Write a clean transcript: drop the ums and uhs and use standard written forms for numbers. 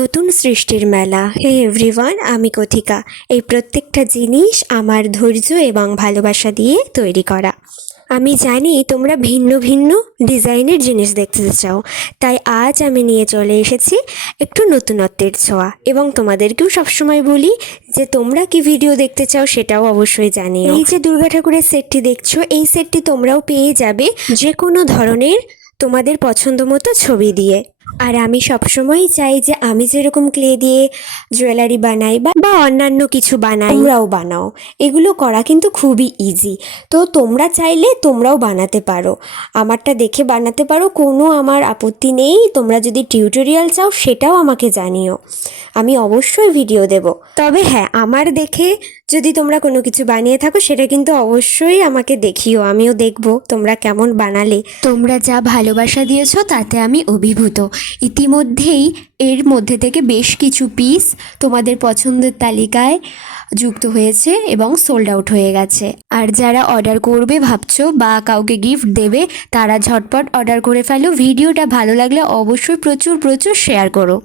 নতুন সৃষ্টির মেলা। হে এভরিওয়ান, আমি কথিকা। এই প্রত্যেকটা জিনিস আমার ধৈর্য এবং ভালোবাসা দিয়ে তৈরি করা। আমি জানি তোমরা ভিন্ন ভিন্ন ডিজাইনের জিনিস দেখতে চাও, তাই আজ আমি নিয়ে চলে এসেছি একটু নতুনত্বের ছোঁয়া। এবং তোমাদেরকেও সবসময় বলি যে তোমরা কি ভিডিও দেখতে চাও সেটাও অবশ্যই জানিও। এই যে দুর্গা ঠাকুরের সেটটি দেখছো, এই সেটটি তোমরাও পেয়ে যাবে যে কোনো ধরনের তোমাদের পছন্দ মতো ছবি দিয়ে। আর আমি সবসময়ই চাই যে আমি যেরকম ক্লে দিয়ে জুয়েলারি বানাই বা অন্যান্য কিছু বানাই, তোমরাও বানাও। এগুলো করা কিন্তু খুবই ইজি। তো তোমরা চাইলে তোমরাও বানাতে পারো, আমারটা দেখে বানাতে পারো, কোনো আমার আপত্তি নেই। তোমরা যদি টিউটোরিয়াল চাও সেটাও আমাকে জানিও, আমি অবশ্যই ভিডিও দেব। তবে হ্যাঁ, আমার দেখে যদি তোমরা কোনো কিছু বানিয়ে থাকো সেটা কিন্তু অবশ্যই আমাকে দেখিও, আমিও দেখব তোমরা কেমন বানালে। তোমরা যা ভালোবাসা দিয়েছো তাতে আমি অভিভূত। ইতিমধ্যেই এর মধ্যে থেকে বেশ কিছু পিস তোমাদের পছন্দের তালিকায় যুক্ত হয়েছে এবং সোল্ড আউট হয়ে গেছে। আর যারা অর্ডার করবে ভাবছো বা কাউকে গিফট দেবে, তারা ঝটপট অর্ডার করে ফেলো। ভিডিওটা ভালো লাগলে অবশ্যই প্রচুর শেয়ার করো।